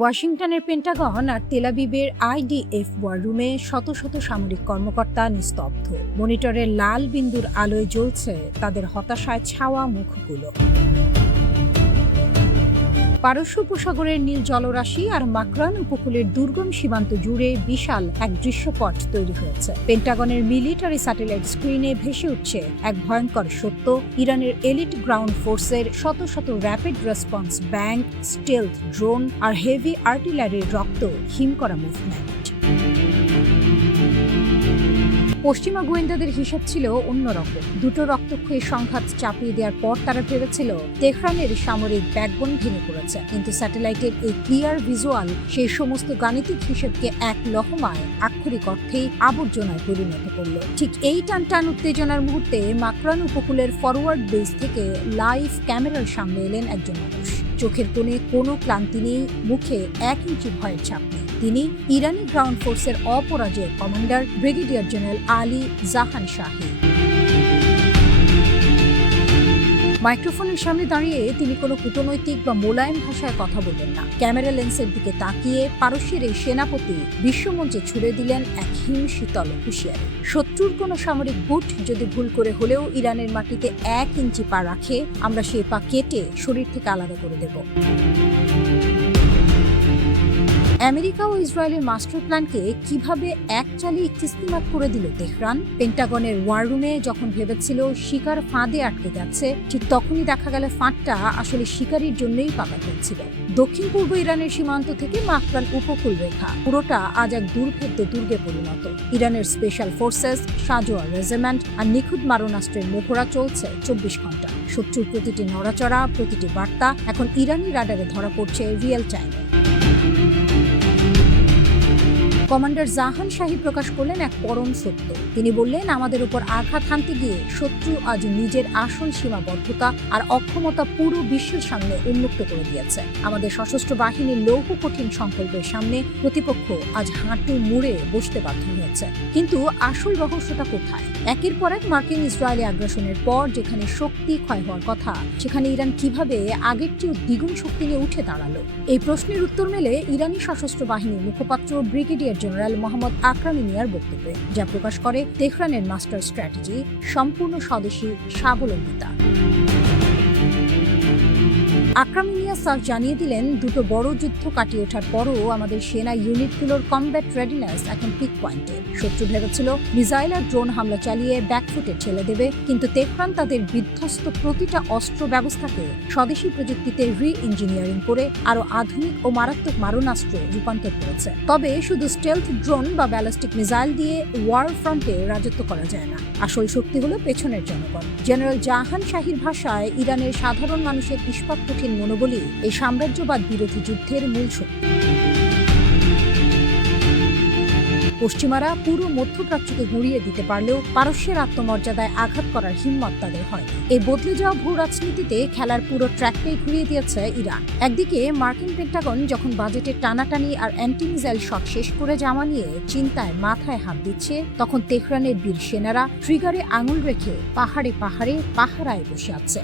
ওয়াশিংটনের পেন্টাগন আর তেল আবিবের IDF war রুমে শত শত সামরিক কর্মকর্তা নিস্তব্ধ। মনিটরের লাল বিন্দুর আলোয় জ্বলছে তাদের হতাশায় ছাওয়া মুখগুলো। পারস্য উপসাগরের নীল জলরাশি আর মাকরান উপকূলের দুর্গম সীমান্ত জুড়ে বিশাল এক দৃশ্যপট তৈরি হয়েছে। পেন্টাগনের মিলিটারি স্যাটেলাইট স্ক্রিনে ভেসে উঠছে এক ভয়ঙ্কর সত্য: ইরানের এলিট গ্রাউন্ড ফোর্সের শত শত rapid response bank, stealth drone আর হেভি আর্টিলারির রক্ত হিম করা মুভমেন্ট। পশ্চিমা গোয়েন্দাদের হিসাব ছিল অন্যরকম। দুটো রক্তক্ষয়ী সংঘাত চাপিয়ে দেওয়ার পর তারা ভেবেছিল তেহরানের সামরিক ব্যাকবোন ভেঙে পড়েছে, কিন্তু স্যাটেলাইটের এই ক্লিয়ার ভিজুয়াল সেই সমস্ত গাণিতিক হিসেবকে এক লহমায় আক্ষরিক অর্থেই আবর্জনায় পরিণত করল। ঠিক এই টান উত্তেজনার মুহূর্তে মাকরান উপকূলের ফরওয়ার্ড বেস থেকে লাইভ ক্যামেরার সামনে এলেন একজন মানুষ। চোখের কোণে কোনো ক্লান্তি নেই, মুখে 1 ইঞ্চি ভয়ের ছাপ নেই। তিনি ইরানি গ্রাউন্ড ফোর্সের অপরাজেয় কমান্ডার ব্রিগেডিয়ার জেনারেল আলী জাহান শাহী। মাইক্রোফোনের সামনে দাঁড়িয়ে তিনি কোনো কূটনৈতিক বা মোলায়েম ভাষায় কথা বললেন না। ক্যামেরা লেন্সের দিকে তাকিয়ে পারস্যের এই সেনাপতি বিশ্বমঞ্চে ছুড়ে দিলেন এক হিমশীতল হুঁশিয়ারি। শত্রুর কোনো সামরিক বুট যদি ভুল করে হলেও ইরানের মাটিতে 1 ইঞ্চি পা রাখে, আমরা সেই পা কেটে শরীর থেকে আলাদা করে দেব। আমেরিকা ও ইসরায়েলের মাস্টার প্ল্যানকে কিভাবে এক চালিয়ে কিস্তিমাত করে দিল তেহরান? পেন্টাগনের ওয়ার রুমে যখন ভেবেছিল শিকার ফাঁদে আটকে গেছে, ঠিক তখনই দেখা গেল ফাঁদটা আসলে শিকারির জন্যই পাকা হয়েছিল। দক্ষিণ পূর্ব ইরানের সীমান্ত থেকে মাকরান উপকূল রেখা পুরোটা আজ এক দুর্ভেদ্য দুর্গে পরিণত। ইরানের স্পেশাল ফোর্সেস, সাজোয়া রেজিমেন্ট আর নিখুঁত মারণাস্ত্রের মোহরা চলছে 24 ঘন্টা। শত্রুর প্রতিটি নড়াচড়া, প্রতিটি বার্তা এখন ইরানি রাডারে ধরা পড়ছে রিয়েল টাইমে। কমান্ডার জাহান শাহী প্রকাশ করলেন এক পরম সত্য। তিনি বললেন, আমাদের উপর আঘাত হানতে গিয়ে শত্রু আজ নিজের আসল সীমাবদ্ধতা আর অক্ষমতা পুরো বিশ্বের সামনে উন্মুক্ত করে দিয়েছে। আমাদের সশস্ত্র বাহিনীর লৌহ কঠিন সংকল্পের সামনে প্রতিপক্ষ আজ হাঁটু মুড়ে বসতে বাধ্য হয়েছে। কিন্তু আসল রহস্যটা কোথায়? একের পর এক মার্কিন ইসরায়েলি আগ্রাসনের পর যেখানে শক্তি ক্ষয় হওয়ার কথা, সেখানে ইরান কিভাবে আগের চেয়েও দ্বিগুণ শক্তি নিয়ে উঠে দাঁড়ালো? এই প্রশ্নের উত্তর মেলে ইরানি সশস্ত্র বাহিনীর মুখপাত্র ব্রিগেডিয়ার জেনারেল মোহাম্মদ আকরামিনিয়ার বক্তব্যে, যা প্রকাশ করে তেহরানের মাস্টার স্ট্র্যাটেজি, সম্পূর্ণ স্বদেশী স্বাবলম্বিতা। আকরামিনিয়া স্যার জানিয়ে দিলেন, দুটো বড় যুদ্ধ কাটিয়ে ওঠার পরও আমাদের সেনা ইউনিটগুলোর কমব্যাট রেডিনেস এখন পিক পয়েন্টে। শত্রু ভেবেছিল মিসাইল আর ড্রোন হামলা চালিয়ে ব্যাকফুটে ঠেলে দেবে, কিন্তু তেহরান তাদের বিধ্বস্ত প্রতিটা অস্ত্র ব্যবস্থাকে স্বদেশী প্রযুক্তিতে রি-ইঞ্জিনিয়ারিং করে আরো আধুনিক ও মারাত্মক মারণাস্ত্রে রূপান্তর করেছে। তবে শুধু স্টেলথ ড্রোন বা ব্যালিস্টিক মিসাইল দিয়ে ওয়ার ফ্রন্টে রাজত্ব করা যায় না। আসল শক্তি হলো পেছনের জনগণ। জেনারেল জাহান শাহীর ভাষায়, ইরানের সাধারণ মানুষের ইস্পাত মনোবলই এই সাম্রাজ্যবাদ বিরোধী যুদ্ধের মূল শক্তি। পশ্চিমারা পুরো মধ্যপ্রাচ্যকে গুঁড়িয়ে দিতে পারলেও পারস্যের আত্মমর্যাদায় আঘাত করার হিম্মত তাদের হয়। এই বদলে যাওয়া ভূ রাজনীতিতে খেলার পুরো ট্র্যাকটাই ঘুরিয়ে দিয়েছে ইরান। একদিকে মার্কিন পেন্টাগন যখন বাজেটের টানাটানি আর অ্যান্টি মিসাইল শট শেষ করে জামা নিয়ে চিন্তায় মাথায় হাত দিচ্ছে, তখন তেহরানের বীর সেনারা ট্রিগারে আঙুল রেখে পাহাড়ে পাহাড়ে পাহারায় বসে আছে।